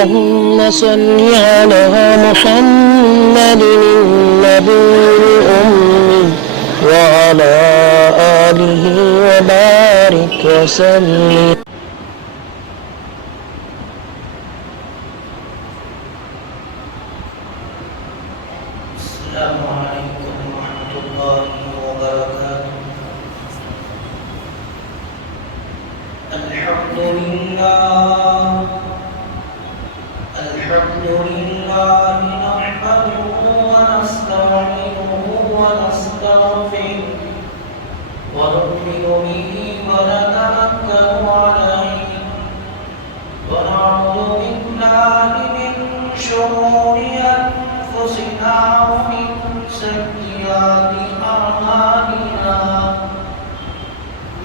اللهم صل على محمد النبي الأمي وعلى آله وبارك وسلم. السلام عليكم ورحمة الله وبركاته. الحمد لله نحمده ونستعينه ونستغفره ونؤمن به ونتوكل عليه ونعوذ بالله من شرور أنفسنا ومن سيئات أعمالنا.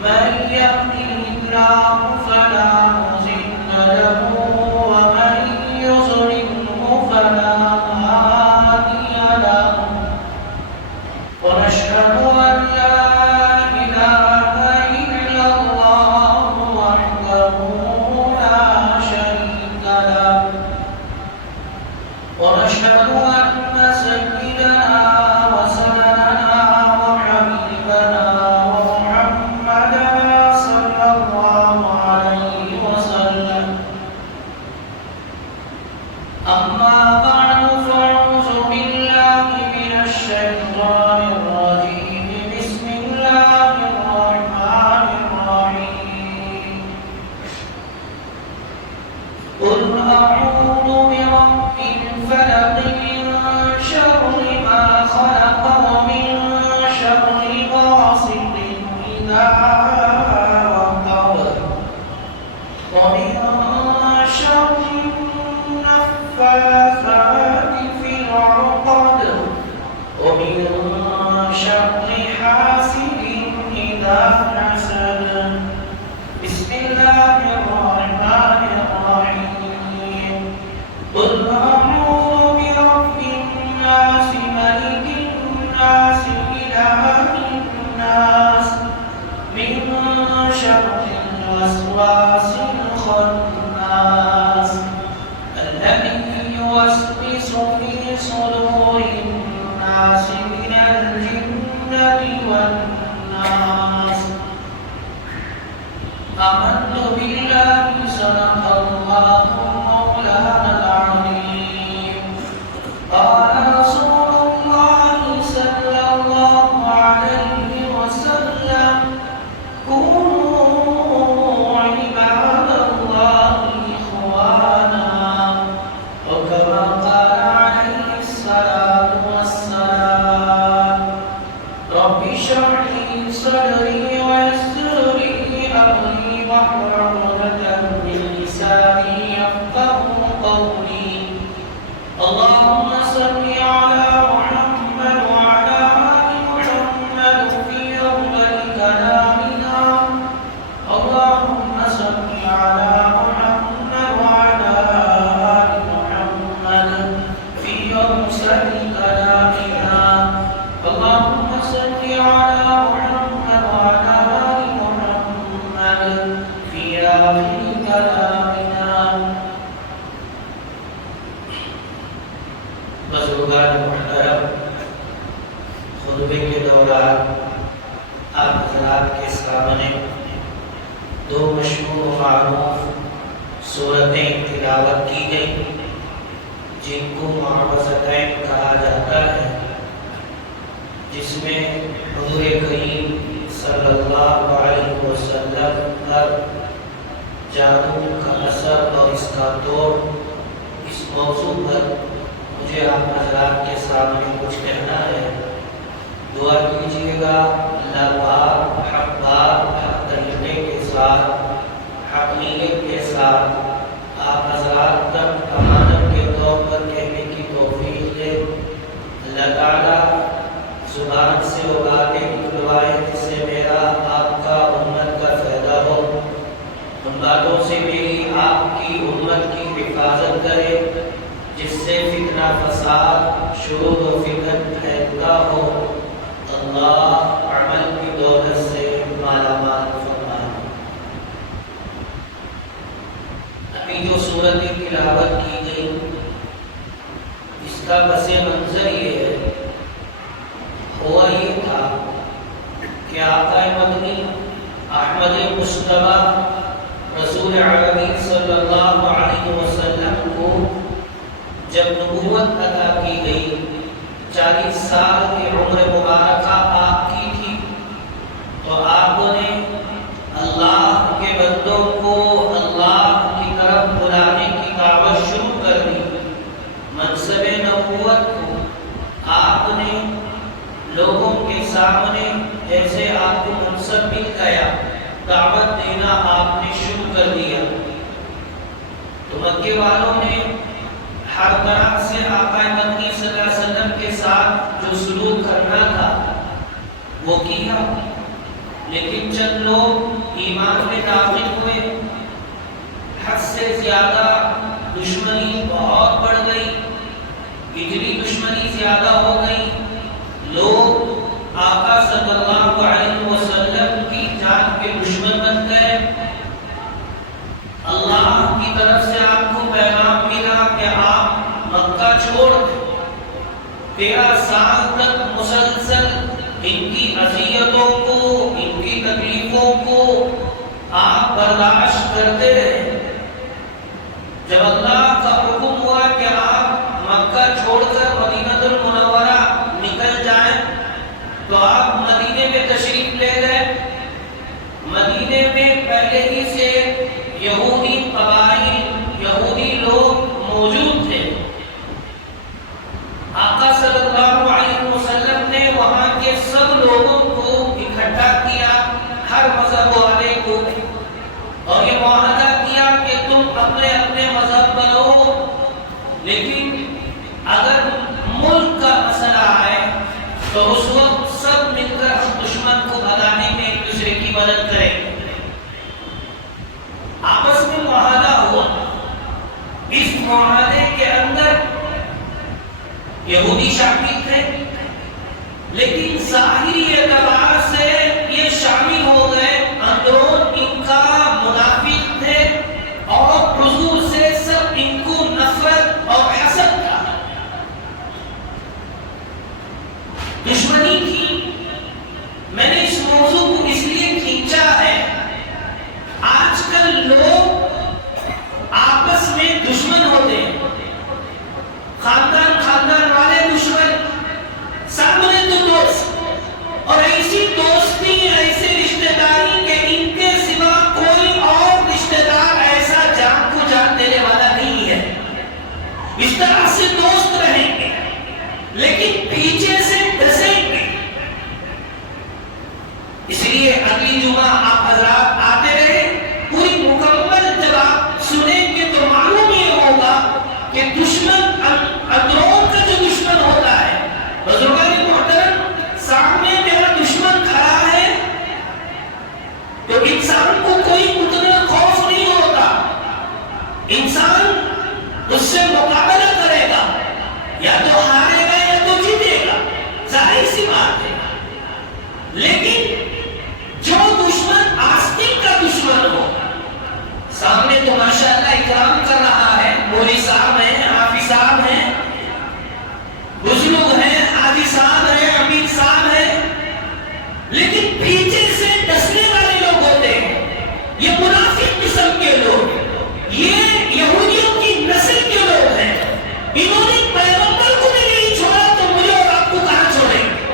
من يهده الله فلا مضل له ومن يضلله فلا هادي له. ونشهد أن لا إله إلا الله وحده لا شريك له. ونشهد أن سيدنا وسندنا وحبيبنا ومحمدا صلى الله عليه وسلم. أما بعد فأعوذ بالله من الشيطان الرجيم. بسم الله الرحمن الرحيم. قل أعوذ برب الفلق من شر ما خلق ومن شر غاسق إذا وقب ومن شر النفاثات في العقد ومن شر حاسد إذا حسد. بسم الله الرحمن الرحيم. قل أعوذ برب الناس ملك الناس إله الناس من شر الوسواس الخناس الذي يوسوس في صدور الناس من الجنة والناس. آمنت بالله صدق الله مولانا العظيم. قال رسول الله صلى الله عليه وسلم كونوا عباد الله إخوانا وكما قال عليه الصلاة والسلام. رب اشرح لي صدري ويسر لي أمري واحلل عقدة من لساني يفقهوا قولي. اللهم صل على محمد وعلى آل محمد في أول كلامنا. اللهم صل على محمد وعلى آل محمد في أوسط كلامنا. اللهم صل على محمد وعلى آل محمد في آخر كلامنا. بزرگان محترم، خطبے کے دوران آپ حضرات کے سامنے دو مشہور و معروف سورتیں تلاوت کی گئی جن کو معوذتین کہا جاتا ہے، جس میں حضور کریم صلی اللہ علیہ وسلم پر جادو کا اثر اور اس کا دور، اس موضوع پر مجھے آپ حضرات کے سامنے کچھ کہنا ہے. دعا کیجیے گا اللہ پاک حق بات حق طریقے کے ساتھ حق نیت کے ساتھ آپ حضرات تک امانت کے طور پر کہنے کی توفیق دے. اللہ تعالیٰ زبان سے وہ باتیں نکلوائے جس سے میرا آپ کا امت کا فائدہ ہو. ان باتوں سے میری آپ کی امت کی حفاظت کرے جس سے فتنہ فساد شرور و فتن پھیلتا ہو. اللہ عمل کی دولت سے مالا مال فرمائے. ابھی جو سورت کی تلاوت کی ہوا یہ تھا کہ آقا مدنی احمد مصطفیٰ رسول عربی صلی اللہ علیہ وسلم کو جب نبوت عطا کی گئی، 40 سال کی عمر مبارکہ آپ کی تھی، تو آپ نے اللہ کے بندوں کو اللہ کی طرف بلانے کی دعوت شروع کر دی۔ منصب نبوت کو آپ نے لوگوں کے سامنے جیسے آپ کو منصب مل گیا، دعوت دینا آپ نے شروع کر دیا۔ تو مکے والوں نے ہر طرح سے آقا مدنی صلی اللہ علیہ وسلم کے ساتھ جو سلوک کرنا تھا وہ کیا، لیکن چند لوگ ایمان میں داخل ہوئے، حد سے زیادہ دشمنی بہت بڑھ گئی، اتنی دشمنی زیادہ ہو گئی، لوگ آقا صلی اللہ علیہ وسلم کی جان کے دشمن بن گئے۔ اللہ کی طرف سے آپ کو پیغام ملا کہ آپ مکہ چھوڑ دیں، 13 سال تک مسلسل ان کی اذیتوں کو، ان کی تکلیفوں کو آپ برداشت کرتے رہے۔ جب اللہ کا حکم ہوا کہ آپ مکہ چھوڑ کر مدینہ المنورہ نکل جائیں، تو آپ مدینے میں تشریف لے گئے۔ مدینے میں پہلے ہی سے یہودی قبائل، یہودی لوگ موجود تھے۔ آقا صلی اللہ علیہ وسلم نے وہاں کے سب لوگوں کو اکٹھا کیا، ہر مذہب والے کو، اور یہ معاہدہ کیا کہ تم اپنے اپنے مذہب بنو، لیکن اگر ملک کا مسئلہ آئے تو اس وقت سب مل کر ہم دشمن کو بھگانے میں ایک دوسرے کی مدد کریں۔ آپس میں معاہدہ ہوا۔ اس معاہدے کے اندر یہودی شامل تھے، لیکن ظاہری اعتبار سے یہ شامل ہو گئے، اندرون ان کا منافق تھے، اور حضور سے سب ان کو نفرت اور حسد تھا، دشمنی تھی۔ میں نے اس موضوع کو اس لیے کھینچا ہے، آج کل لوگ آپس میں دشمن ہوتے ہیں، خاندان والے دشمن، سامنے تو دوست، اور ایسی دوستی، ایسے رشتہ داری کہ ان کے سوا کوئی اور رشتہ دار ایسا جان کو جان دینے والا نہیں ہے۔ اس طرح سے دوست رہیں گے لیکن پیچھے سے ڈسیں گے۔ اس لیے اگلی جمعہ آپ حضرات آتے رہے، پوری مکمل جب آپ سنیں گے تو معلوم یہ ہوگا کہ دشمن اندرون کا جو دشمن ہوتا ہے، بزرگان محترم، سامنے میرا دشمن کھڑا ہے تو انسان کو کوئی اتنا خوف نہیں ہوتا، انسان اس سے مقابلہ کرے گا، یا تو ہارے گا یا تو جیتے گا، ظاہر سی بات ہے۔ لیکن جو دشمن آستین کا دشمن ہو، سامنے تو ماشاءاللہ اکرام کر رہا ہے، مولوی صاحب ہیں، حافظ صاحب ہیں، بزرگ ہیں، حاجی صاحب ہیں، امیر صاحب ہیں، لیکن پیچھے سے ڈسنے والے لوگ ہوتے ہیں، یہ منافق قسم کے لوگ، یہ یہودیوں کی نسل کے لوگ ہیں۔ انہوں نے پیغمبر کو بھی نہیں چھوڑا تو مجھے اور آپ کو کہاں چھوڑیں گے؟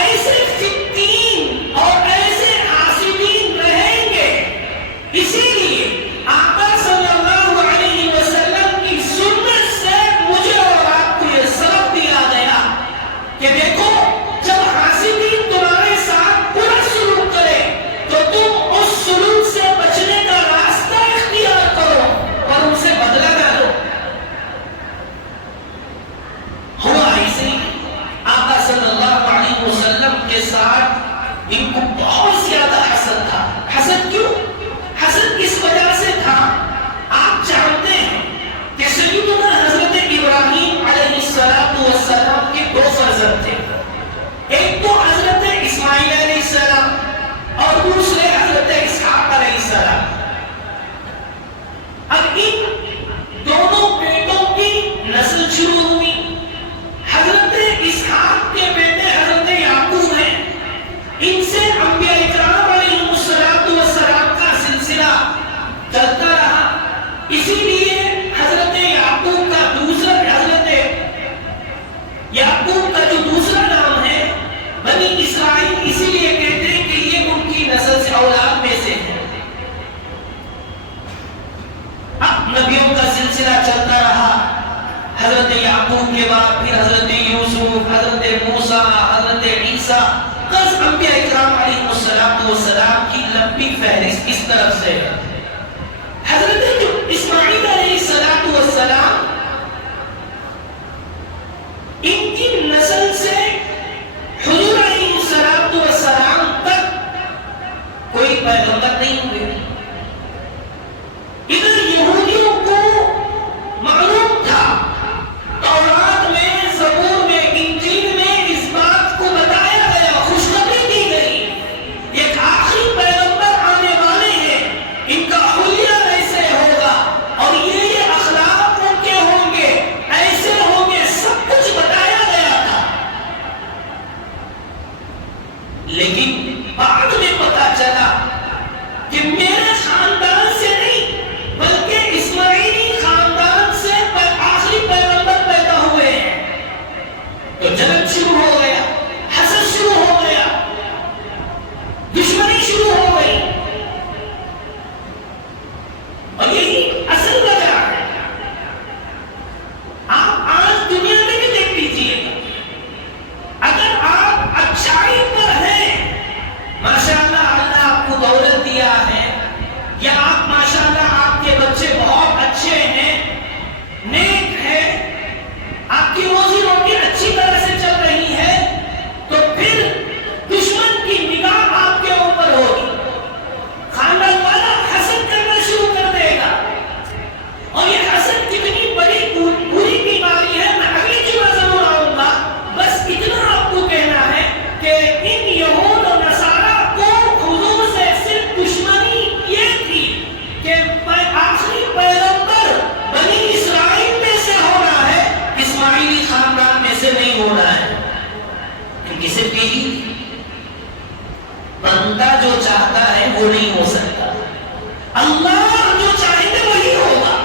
ایسے فتین اور ایسے حاسدین رہیں گے۔ اسی لیے آقا صلی اللہ علیہ وسلم کی سنت سے مجھے اور آپ کو یہ سبق دیا گیا کہ دیکھو، جب حاسدین تمہارے ساتھ برا سلوک کرے تو تم اس سلوک سے بچنے کا راستہ اختیار کرو اور ان سے بدلہ نہ لو۔ ہوا ایسے ہی آقا صلی اللہ علیہ وسلم کے ساتھ ان کو بہت زیادہ حسد تھا۔ حسد کیوں؟ حسد اس وجہ سے تھا، آپ جانتے ہیں کہ سیدنا حضرت ابراہیم علیہ السلام کے 2 فرزند تھے، ایک تو حضرت اسماعیل علیہ السلام اور دوسرے حضرت اسحاق علیہ السلام۔ اب ان دونوں بیٹوں کی نسل شروع ہوئی۔ حضرت اسی لیے کہتے ہیں کہ یہ ان کی نسل سے اولاد میں سے ہے. اب نبیوں کا سلسلہ چلتا رہا. حضرت یعقوب کے بعد پھر حضرت یوسف، حضرت موسیٰ، حضرت عیسیٰ، قص انبیاء اکرام علیہ السلام کی لمبی فہرست اس طرف سے ہے. حضرت اسماعیل علیہ السلام ان کی نسل سے حضور علیہ السلام تک کوئی پیغمبر نہیں ہوئے. ادھر یہودیوں کو معلوم تھا، تورات میں، زبور میں، انجیل میں اس بات کو بتایا گیا، خوشخبری دی گئی، ایک آخری پیغمبر آنے والے ہیں، ان کا حلیہ ایسے ہوگا اور یہ اخلاق ان کے ہوں گے، ایسے ہوں گے، سب کچھ بتایا گیا تھا. لیکن بعد میں پتا چلا کہ میرے خاندان سے نہیں بلکہ اسماعیلی خاندان سے آخری پیغمبر پیدا ہوئے ہیں. تو جلن شروع ہو گیا، حسد شروع ہو گیا، دشمنی شروع ہو گئی. اور یہی اصل وجہ ہے. آپ آج دنیا میں بھی دیکھ لیجیے، اگر آپ اچھائی پر ہیں، ماشاءاللہ اللہ آپ کو دولت دیا ہے، یا آپ ماشاءاللہ آپ کے بچے بہت اچھے ہیں، نیک ہیں، آپ کی روزی روٹی اچھی طرح سے چل رہی ہے، تو پھر دشمن کی نگاہ آپ کے اوپر ہوگی. خاندان والا حسد کرنا شروع کر دے گا. اور یہ حسد کتنی بڑی بری بیماری ہے، میں اگلی جمعہ ضرور آؤں گا. بس اتنا آپ کو کہنا ہے کہ ان یہود اور نصارہ کو حضور سے صرف دشمنی یہ تھی کہ آخری پیغمبر بنی اسرائیل میں سے ہونا ہے، اسماعیلی خاندان میں سے نہیں ہونا ہے. کیونکہ صرف یہی بندہ جو چاہتا ہے وہ نہیں ہو سکتا، اللہ جو چاہے گا وہی ہوگا.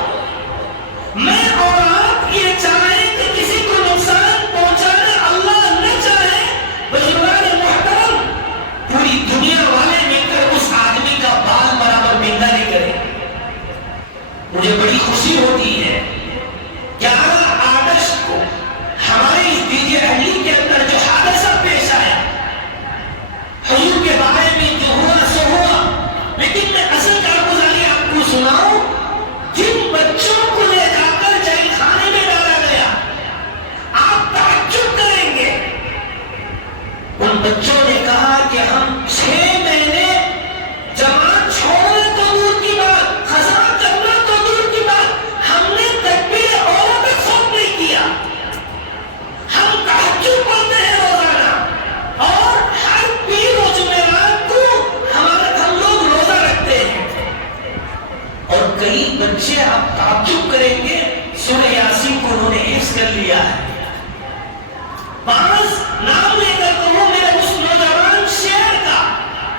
میں اور آپ یہ چاہیں کہ کسی کو نقصان پہنچانے، اللہ نہ چاہے، بزرگان محترم پوری دنیا والے مل کر اس آدمی کا بال برابر بندہ نہیں کرے. مجھے بڑی خوشی ہوتی ہے 11 اگست کو ہمارے اس دیجیے اہلی کے اندر جو حادثہ پیش آیا، حضور کے بارے میں جو ہوا سو ہوا. لیکن میں اصل کارگزاری آپ کو سناؤں، جن بچوں کو لے جا کر جیل خانے میں ڈالا گیا، آپ تعجب کریں گے. ان بچوں نے کہا کہ ہم 6 مہینے جماعت چھوڑنے تو دور کی بات، خزاں کرنا تو دور کی بات، ہم نے تکبیر اور تک خوف نہیں کیا. ہم تہجد پڑھتے ہیں روزانہ، اور ہر پیر و جمعرات کو ہم لوگ روزہ رکھتے ہیں. اور کئی بچے آپ تعجب کریں گے سورہ یاسین کو انہوں نے حفظ کر لیا ہے. بعض نام لے کر کہوں میرے اس نوجوان شعر کا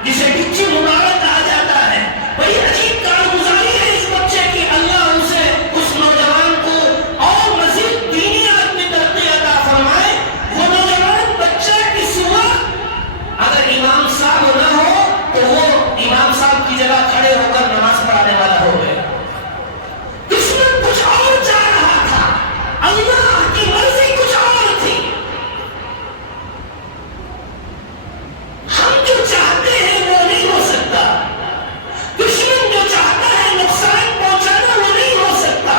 جسے بچی مبارک کہا جاتا ہے، بڑی عجیب کارگزاری ہے اس بچے کی. اللہ اسے، اس نوجوان کو اور مزید دینی عادت میں ترقی عطا فرمائے. وہ نوجوان بچہ اس وقت اگر امام صاحب نہ ہو تو وہ امام صاحب کی جگہ کھڑے ہو کر نماز پڑھانے والا ہو گئے. دشمن کچھ اور چاہ رہا تھا، اللہ کی مرضی کچھ اور تھی. ہم جو چاہتے ہیں وہ نہیں ہو سکتا، دشمن جو چاہتا ہے نقصان پہنچانا وہ نہیں ہو سکتا.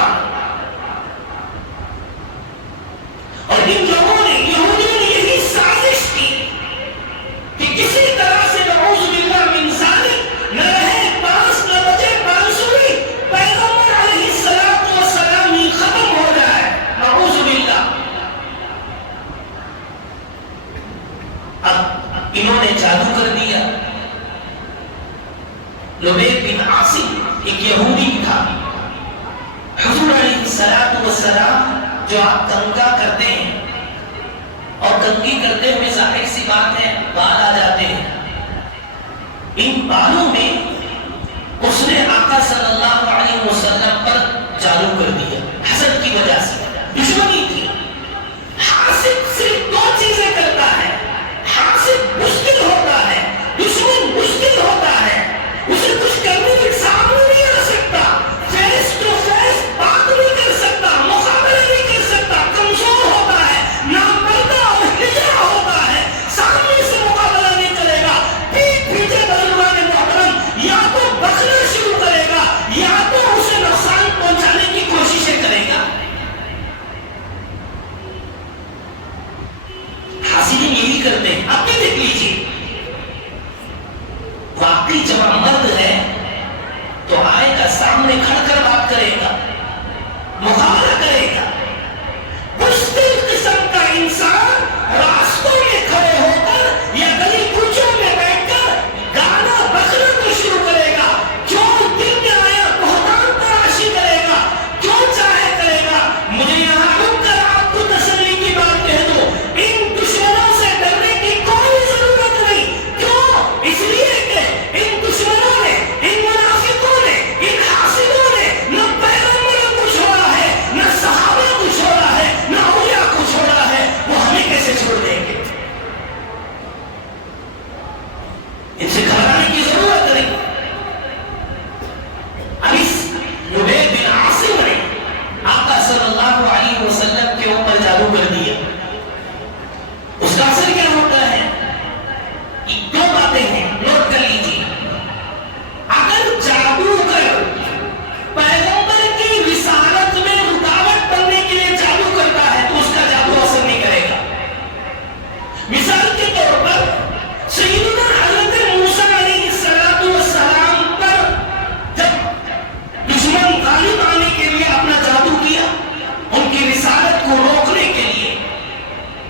اور ان لوگوں نے، یہودیوں نے یہی سازش کی کہ کسی طرح سے نعوذ باللہ من ذالک نہ رہے پاس، نہ بچے بانسری، پیغمبر علیہ السلام ہی ختم ہو جائے، نعوذ باللہ. اب انہوں نے جادو کر دیا. لبید بن عاصم ایک یہودی تھا. حضور علیہ السلام جو آپ کنگا کرتے ہیں، اور کنگی کرتے ہوئے ظاہر سی بات ہے بال آ جاتے ہیں، ان بالوں میں اس نے آقا صلی اللہ علیہ وسلم پر جادو کر دیا. حسد کی وجہ سے دشمنی تھی. حاسد صرف 2 چیزیں کرتا ہے. حاسد مشکل ہوتا یہی کرتے ہیں. اب بھی دیکھ لیجیے واقعی جب مرد ہے تو آئے گا سامنے کھڑ کر بات کرے گا, مقابلہ کرے گا. بزدل قسم کا انسان راستوں میں کھڑے ہو کر یا گلی کوچوں میں بیٹھ کر گانا بجنا تو شروع کرے گا, جو دل میں آیا بہتان تراشی کرے گا, جو چاہے کرے گا. مجھے یہاں رک کر آپ کو تسلی کی بات کہہ دو, ان دشمنوں سے ڈرنے کی کوئی ضرورت نہیں. کیوں؟ اس لیے کہ ان دشمنوں نے, ان منافقوں نے, ان حاسدوں نے نہ پیغمبر کو چھوڑا ہے, نہ صحابہ کو چھوڑا ہے, نہ اولیاء کو چھوڑا ہے. وہ ہمیں کیسے چھوڑ دیں گے؟ ان سے گھبرانے کی ضرورت نہیں. اب اس لبید بن عاصم نے آقا صلی اللہ علیہ وسلم کے اوپر جادو کر دیا. اس کا اثر کیا ہوتا ہے؟ دو باتیں ہیں, نوٹ کر لیجیے. اگر جادوگر پیغمبر کی رسالت میں رکاوٹ بننے کے لیے جادو کرتا ہے تو اس کا جادو اثر نہیں کرے گا. مثال کے طور پر سیدنا حضرت موسیٰ علیہ السلام پر جب دشمن غالب آنے کے لیے اپنا جادو کیا, ان کی رسالت کو روکنے کے لیے,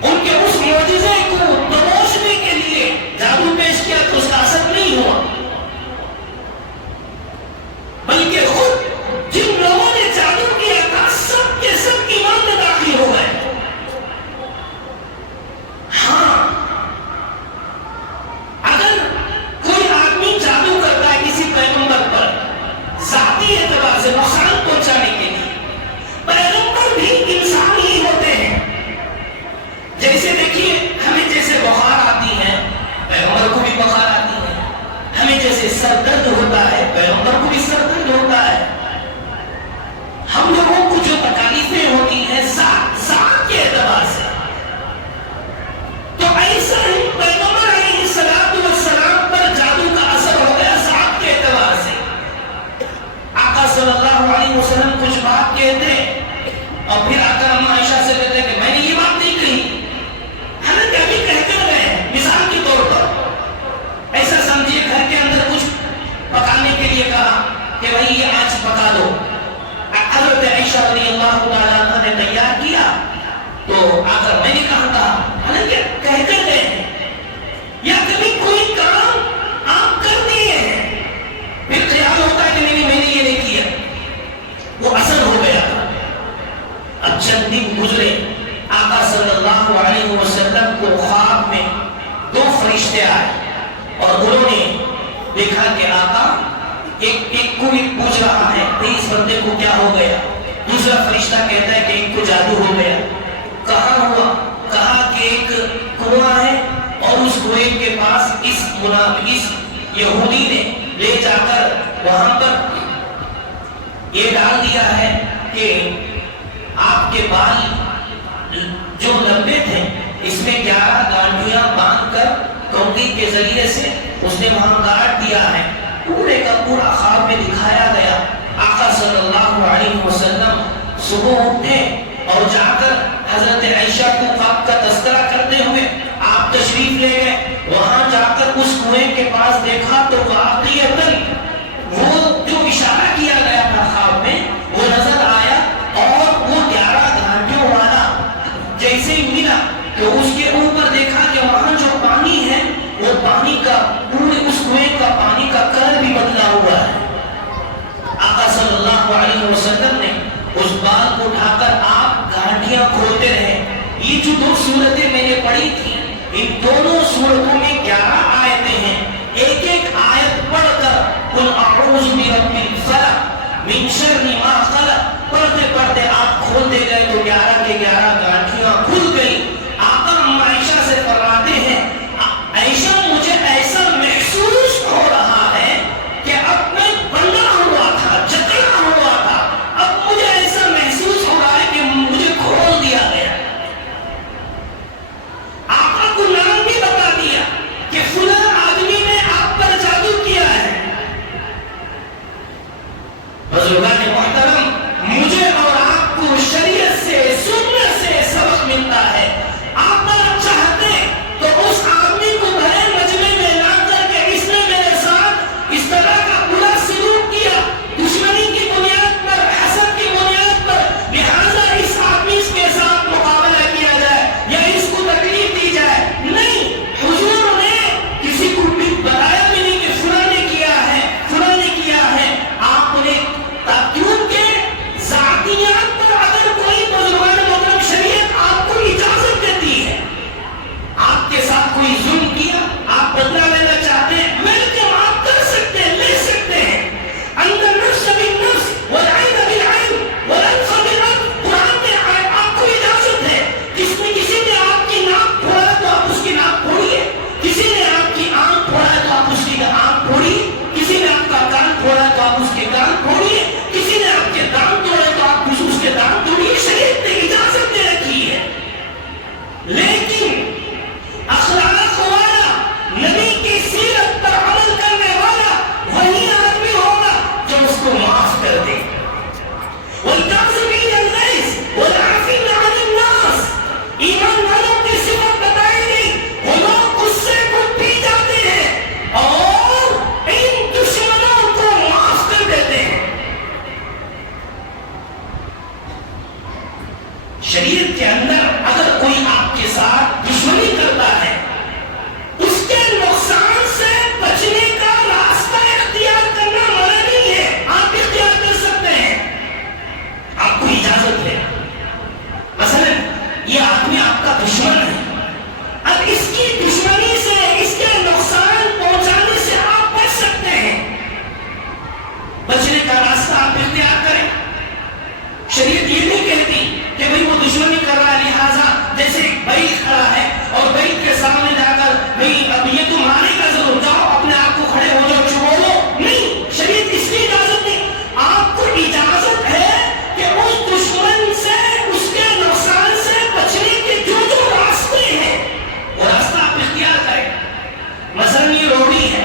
ان کے اس معجزے کو دبوچنے کے لیے جادو پیش کیا تو اس کا اثر نہیں ہوا, بلکہ خود جن لوگوں نے جادو کیا تھا سب کے سب ایمان میں داخل ہو گئے. ہاں, اگر کوئی آدمی جادو کرتا ہے کسی پیغمبر پر ذاتی اعتبار سے نقصان پہنچانے کے لیے, پیغمبر بھی انسان ہی ہوتے ہیں. جیسے دیکھیے ہمیں جیسے بخار آتی ہے پیغمبر کو بھی بخار آتی ہے, ہمیں جیسے سر درد ہوتا ہے پیغمبر کو بھی سر درد ہوتا ہے. ہم لوگوں کو جو تکالیفیں ہوتی ہیں ذات کے اعتبار سے, تو ایسا ہی پیغمبر علیہ السلام پر جادو کا اثر ہو گیا ذات کے اعتبار سے. آقا صلی اللہ علیہ وسلم کچھ بات کہتے اور پھر آقا اما عائشہ سے کہتے کہ میں نے یہ بات نہیں کہی, حالانکہ ابھی کہتے رہے. مثال کے طور پر ایسا سمجھیے گھر کے اندر کچھ پکانے کے لیے کہا کہ بھائی یہ آج پکا دو. حضرت عائشہ رضی اللہ تعالیٰ عنہ نے تیار کیا تو آقا میں نے کہا حالانکہ کہتے رہے. یا کبھی کوئی کام آپ کر دیے ہیں پھر خیال ہوتا ہے کہ نہیں میں نے یہ نہیں کیا, وہ اثر ہو گیا. اب چند دن گزرے, آقا صلی اللہ علیہ وسلم کو خواب میں دو فرشتے آئے اور انہوں نے دیکھا کہ آقا ایک کو پوچھ رہا ہے کہ اس بندے کو کیا ہو گیا, دوسرا فرشتہ کہتا ہے کہ ایک کو جادو ہو گیا. کہاں ہوا؟ کہا کہ ایک کنواں ہے اور اس کنویں کے پاس اس یہودی نے لے جا کر وہاں پر یہ ڈال دیا ہے کہ آپ کے بال جو لمبے تھے اس میں 11 گانٹیاں باندھ کر کنگھی کے ذریعے سے اس نے وہاں کاٹ دیا ہے. پورے کا پورا خواب میں دکھایا گیا. آقا صلی اللہ علیہ وسلم صبح اٹھے اور جا کر حضرت عائشہ کو خواب کا تذکرہ کرتے ہوئے آپ تشریف لے گئے. وہاں جا کر اس کنویں کے پاس دیکھا تو واقعتاً وہ جو اشارہ کیا گیا تھا خواب میں وہ نظر آیا اور وہ 11 گھاٹیوں والا جیسے ہی ملا تو اس کے اوپر دیکھا کہ وہاں جو پانی ہے وہ پانی کا پورے اس کنویں کا پانی کا کلر بھی بدلا ہوا ہے. آقا صلی اللہ علیہ وسلم نے اس بال کو اٹھا کر آپ گھاٹیاں کھولتے رہے. یہ جو دو صورتیں میں نے پڑھی تھی ان دونوں صورتوں میں 11 آیتیں ہیں. ایک ایک آیت پڑھ کر قل اعوذ برب الفلق من شر ما خلق پڑھتے پڑھتے آپ کھولتے گئے تو 11 کے 11 گھاٹیاں کھل گئی. آقا عائشہ سے فرماتے ہیں عائشہ مجھے ایسا محسوس ہو رہا ہے کہ اب میں بندہ ہوا تھا, جکڑا ہوا تھا, اب مجھے ایسا محسوس ہو رہا ہے کہ مجھے کھول دیا گیا. آقا کو نام بھی بتا دیا کہ فلاں کوئی ظلم کیا، آپ بدلہ لینا چاہتے ہیں، ویلکم، آپ کر سکتے ہیں، لے سکتے ہیں. اندر نفس بالنفس والعین بالعین والانف بالانف، قرآن میں آپ کو اجازت ہے. کسی نے آپ کی ناک پھوڑا تو آپ اس کی ناک پھوڑیے، کسی نے آپ کی آنکھ پھوڑا تو آپ اس کی آنکھ پھوڑیے، کسی نے آپ کا کان پھوڑا تو آپ اس کے کان پھوڑیے، کسی نے آپ کے دانت توڑے تو آپ اس کے دانت توڑیے. شریعت نے اجازت دے رکھی ہے. لیکن اخلاق والا، نبی کی سیرت پر عمل کرنے والا وہی آدمی ہوگا جو اس کو معاف کر دے. والکاظمین الغیظ والعافین عن الناس، ایمان والوں کی صفت بتائی گئی، وہ لوگ غصے کو پی جاتے ہیں اور ان دشمنوں کو معاف کر دیتے ہیں. شریعت کے اندر اگر کوئی آپ کے ساتھ دشمنی کرتا ہے، اس کے نقصان سے بچنے کا راستہ اختیار کرنا منع نہیں ہے، آپ اختیار کر سکتے ہیں، آپ کو اجازت ہے. مثلا یہ آدمی آپ کا دشمن ہے، اب اس کی دشمنی سے، اس کے نقصان پہنچانے سے آپ بچ سکتے ہیں، بچنے کا راستہ آپ اختیار کریں. شریعت یہ نہیں کہتی کہ بھئی وہ دشمنی کر رہا ہے لہٰذا جیسے بیل کھڑا ہے اور بیل کے سامنے جا کر بھئی اب یہ تو مارے گا ضرور، جاؤ اپنے آپ کو کھڑے ہو جاؤ، چھوڑو. نہیں، شریعت اس کی اجازت نہیں. آپ کو اجازت ہے کہ اس دشمن سے، اس کے نقصان سے بچنے کے جو راستے ہیں وہ راستہ آپ اختیار کریں. مثلا یہ روڑی ہے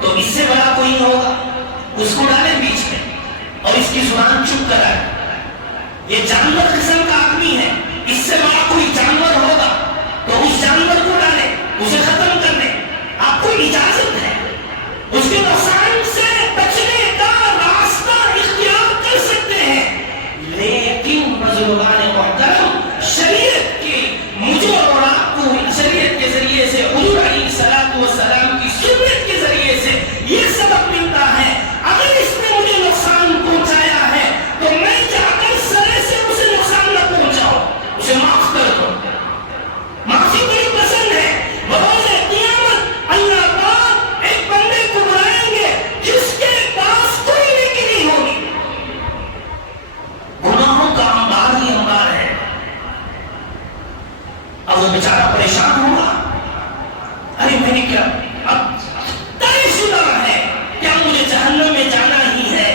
تو اس سے بڑا کوئی نہیں ہوگا، اس کو ڈالیں بیچ میں اور اس کی زبان چپ کرائیں. یہ جانور قسم کا آدمی ہے، اس سے بڑا کوئی جانور ہوگا تو اس جانور کو ڈالیں، اسے ختم کر دیں. آپ کو اجازت ہے، اس کے نقصان سے بچنے کا راستہ اختیار کر سکتے ہیں. لیکن بزرگان محترم، شریعت کی مجھے اور آپ کو شریعت کے ذریعے سے، حضور علیہ الصلوۃ والسلام کی سنت کے ذریعے سے یہ سبق ملتا ہے، اگر اس نے مجھے نقصان پہنچایا ہے تو میں جا کر سرے سے اسے نقصان نہ پہنچاؤ، اسے معاف کر دو. معافی بڑی پسند ہے. بروز قیامت اللہ پاک ایک بندے کو بلائیں گے جس کے پاس کوئی نیکی نہیں ہوگی، گناہوں کا انبار ہی انبار ہے. اب وہ بیچارہ پریشان ہوگا، ارے میں نے کیا، اب طے شدہ ہے کیا مجھے جہنم میں جانا ہی ہے.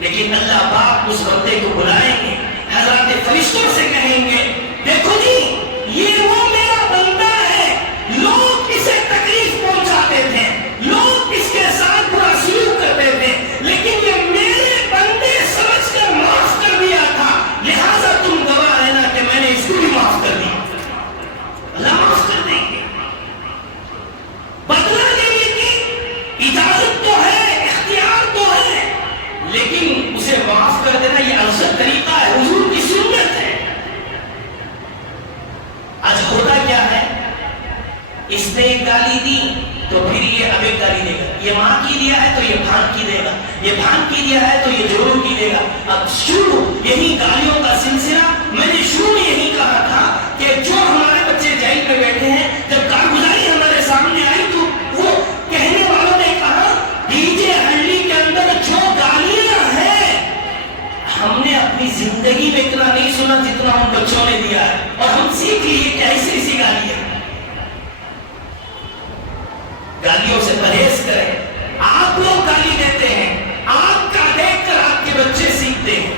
لیکن اللہ پاک اس بندے کو بلائیں گے، حضرات فرشتوں سے کہیں گے دیکھو جی یہ وہ میرا بندہ ہے، لوگ اسے تکلیف پہنچاتے تھے، لوگ اس کے ساتھ برا سلوک کرتے تھے، لیکن یہ میرے بندے سمجھ کر معاف کر دیا تھا، لہذا تم گواہ رہنا کہ میں نے اس کو بھی معاف کر دیا. اللہ معاف کر دیں گے. بدلہ لینے کی اجازت تو ہے، اختیار تو ہے، لیکن اسے معاف کر دینا یہ افضل طریقہ ہے، حضور کی سنت ہے. آج ہوتا کیا ہے، اس نے ایک گالی دی تو پھر یہ اب ایک گالی دے گا، یہ ماں کی دیا ہے تو یہ بھان کی دے گا، یہ بھان کی دیا ہے تو یہ جوڑوں کی دے گا. اب شروع یہی گالیوں کا سلسلہ. میں نے شروع میں یہی کہا تھا کہ جو ہمارے بچے جیل میں بیٹھے ہیں، جب کارگزاری ہمارے سامنے آئی تو وہ کہنے والوں نے کہا ڈی جے ہنڈی کے اندر جو گالیاں ہیں ہم نے اپنی زندگی میں اتنا نہیں سنا جتنا ہم بچوں نے دیا ہے، اور ہم سیکھ لیے کہ ایسی ایسی گالیاں. گالیوں سے پرہیز کریں. آپ لوگ گالی دیتے ہیں، آپ کا دیکھ کر آپ کے بچے سیکھتے ہیں.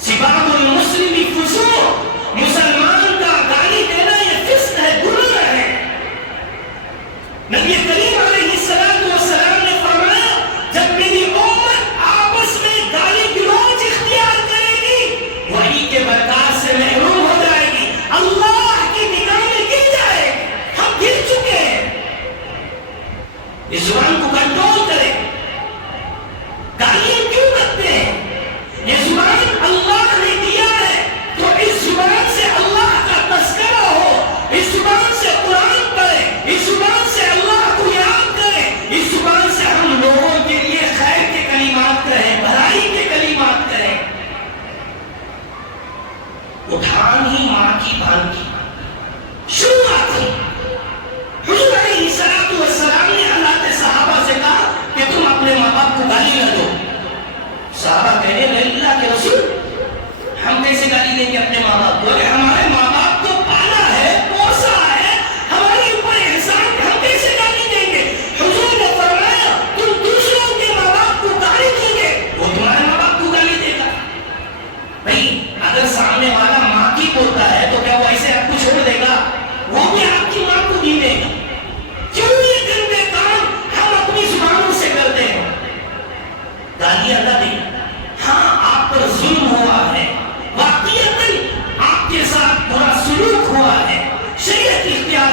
سباب المسلم فسوق، مسلمان کا گالی دینا یہ فسق ہے، گناہ ہے. نبی کریم علیہ الصلوۃ والسلام نے فرمایا جب میری امت آپس میں گالی گلوچ اختیار کرے گی، وحی کے برکات سے محروم ہو جائے گی، اللہ کی نگاہ میں گر جائے گی. ہم گر چکے ہیں. اس زبان کو کنٹرول کریں. گالیاں کیوں کرتے ہیں؟ یہ زبان اللہ نے دیا ہے تو اس زبان سے اللہ کا تذکرہ ہو، اس زبان سے قرآن پڑھیں، اس زبان سے اللہ کو یاد کریں، اس زبان سے ہم لوگوں کے لیے خیر کے کلمات کہیں، بھلائی کے کلمات کریں. اٹھان ہی ماں کی بھان کی.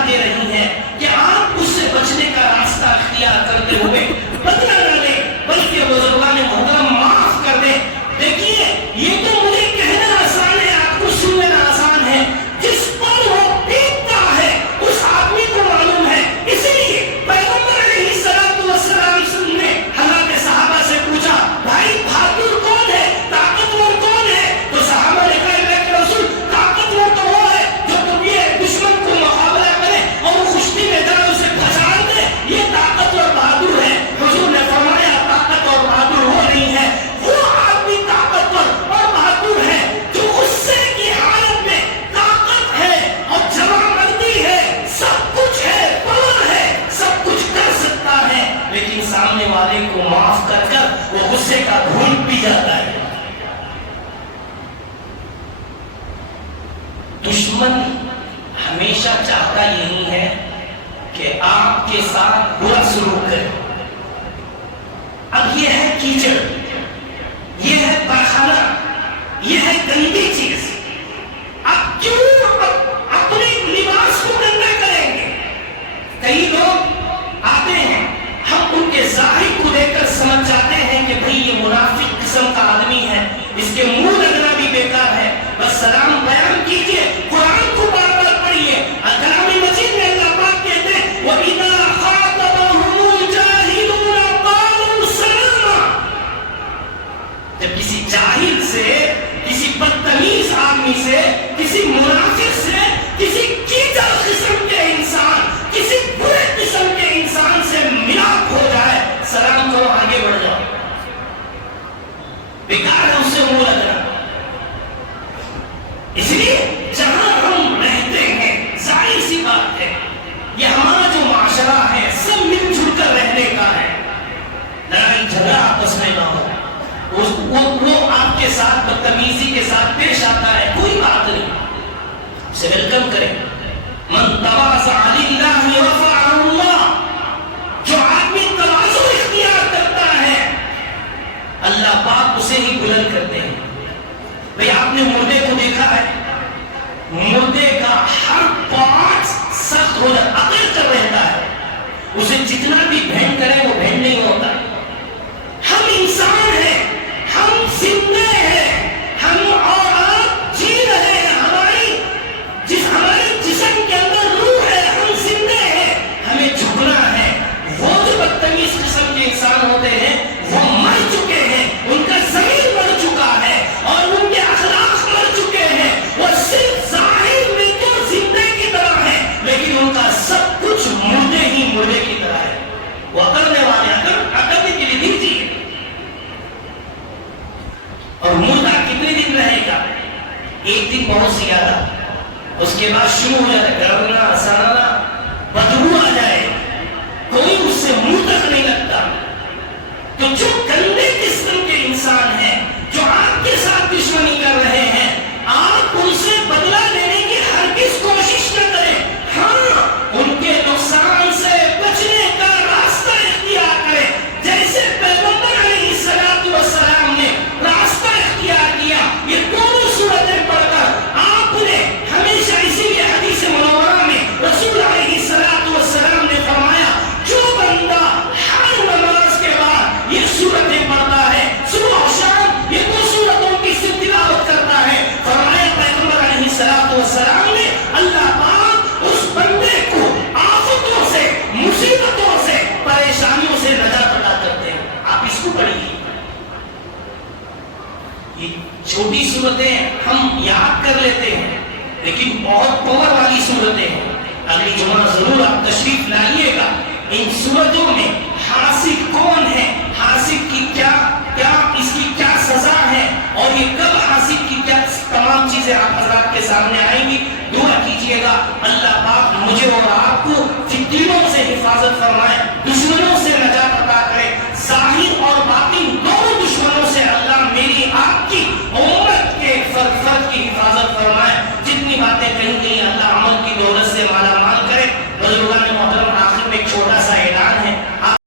دے رہی ہیں کہ آپ اس سے بچنے کا راستہ اختیار کرتے ہوئے بدلہ نہ لیں بلکہ بزرگان محترم معاف کر دیں. دیکھیے یہ تو مجھے کہنا آسان ہے، آپ کو سننا آسان ہے، جس پر وہ پیٹتا ہے اس آدمی کو معلوم ہے. اسی لیے پیغمبر علیہ السلام نے حضرات صحابہ سے پوچھا بھائی بہادر کون ہے، طاقتور کون ہے؟ تو صحابہ نے کہا کہ رسول طاقتور تو وہ ہے جو تم یہ دشمن کو مقابلہ کرے اور وہ خشکی میں جائے اسے پہچان دے، یہ طاقتور بہادر ہے. حضور نے فرمایا طاقت اور بہادر وہ نہیں ہے، وہ آدمی طاقتور اور بہادر ہے جو غصے کی حالت میں طاقت ہے اور جوانمردی ہے، سب کچھ ہے، پاور ہے، سب کچھ کر سکتا ہے، لیکن سامنے والے کو معاف کر کر وہ غصے کا گھول پی جاتا ہے. دشمن ہمیشہ چاہتا یہی ہے کہ آپ کے ساتھ برا سلوک کرے. اب یہ ہے کیچڑ، یہ ہے پخانہ، یہ ہے گندی چیز. اب کیوں اپنے لباس کو گندا کریں گے؟ کئی لوگ آتے ہیں، ہم ان کے ظاہر کو دیکھ کر سمجھ جاتے ہیں کہ بھئی یہ منافق قسم کا آدمی ہے، اس کے منہ لگنا بھی بیکار ہے. بس سلام بیان کیجئے، قرآن کو بار بار پڑھیے. کلام مجید میں اللہ پاک کہتے ہیں وَإِذَا خَاطَبَهُمُ الْجَاهِلُونَ قَالُوا سَلَامًا. جب کسی جاہل سے، کسی بدتمیز آدمی سے، کسی منافق سے، کسی کیچڑ قسم کے انسان، کسی برے قسم کے انسان سے ملاپ ہو جائے، سلام کرو، آگے بڑھ جاؤ. بیکار ہے اس سے منہ لگنا. اس لیے جہاں ہم رہتے ہیں ظاہر سی بات ہے یہ ہمارا جو معاشرہ ہے سب مل جل کر رہنے کا ہے. لڑائی جھگڑا آپس میں نہ ہو. وہ آپ کے ساتھ بدتمیزی کے ساتھ پیش آتا ہے، کوئی بات نہیں، اسے ویلکم کریں. من تواضع للہ رفعہ اللہ. جو آدمی تواضع اختیار کرتا ہے اللہ پاک اسے ہی بلند کرتے ہیں. بھئی آپ نے مردے کو دیکھا ہے، مردے کا ہر پارٹ سخت ہو جاتا، اکڑ کر رہتا ہے، اسے جتنا بھی بھینڈ کرے وہ بھینڈ نہیں ہوتا. ہم انسان ہیں، ہم زندے ہیں، ہم اور آپ جی رہے ہیں، ہمارے جسم کے اندر روح ہے، ہم زندے ہیں، ہمیں جھکنا ہے. وہ جو بدتمیز قسم کے انسان ہوتے ہیں وہ مر چکے ہیں، ان کا ضمیر مر چکا ہے اور ان کے اخلاق مر چکے ہیں. وہ صرف ظاہر میں تو زندے کی طرح ہے لیکن ان کا سب کچھ مردے ہی مردے کی طرح ہے. وہ اکڑنے والے اکڑنے کے لیے دیجیے. اور مردہ کتنے دن رہے گا؟ ایک دن بہت زیادہ، اس کے بعد شروع ہو جاتا ہے گرنا سڑنا، بدبو آ جائے، کوئی اس سے منہ تک نہیں لگتا. تو جو گندے قسم کے انسان ہیں جو آپ کے ساتھ دشمنی کر رہے ہیں، آپ ان سے بدلہ لینے کی ہرگز کوشش نہ کریں. ہاں ان کے نقصان سے بچنے کا راستہ اختیار کریں جیسے پیغمبر علیہ السلام نے راستہ اختیار کیا. یہ دونوں صورتیں پڑھ کر آپ نے ہمیشہ، اسی لیے حدیث منورہ میں رسول علیہ السلام نے فرمایا جو بندہ ہر نماز کے بعد یہ صورتیں پڑھتا ہے، صبح و شام یہ دو صورتوں کی تلاوت کرتا ہے، فرمایا پیغمبر علیہ السلام نے اللہ پاک اس بندے کو آفتوں سے، مصیبتوں سے، پریشانیوں سے نجات عطا کرتے ہیں. آپ اس کو پڑھیے. یہ چھوٹی صورتیں ہم یاد کر لیتے ہیں لیکن بہت پاور والی صورتیں ہیں. اگلی جمعہ ضرور آپ تشریف لائیے گا. ان صورتوں میں حاسد کون ہے، حاسد کی کیا اس کی کیا سزا ہے اور یہ کب حاسد کی کیا تمام چیزیں آپ حضرات کے سامنے آئیں گی. دعا کیجئے گا اللہ پاک مجھے اور آپ کو فتنوں سے حفاظت فرمائے، دشمنوں سے نجات عطا کرے. ظاہر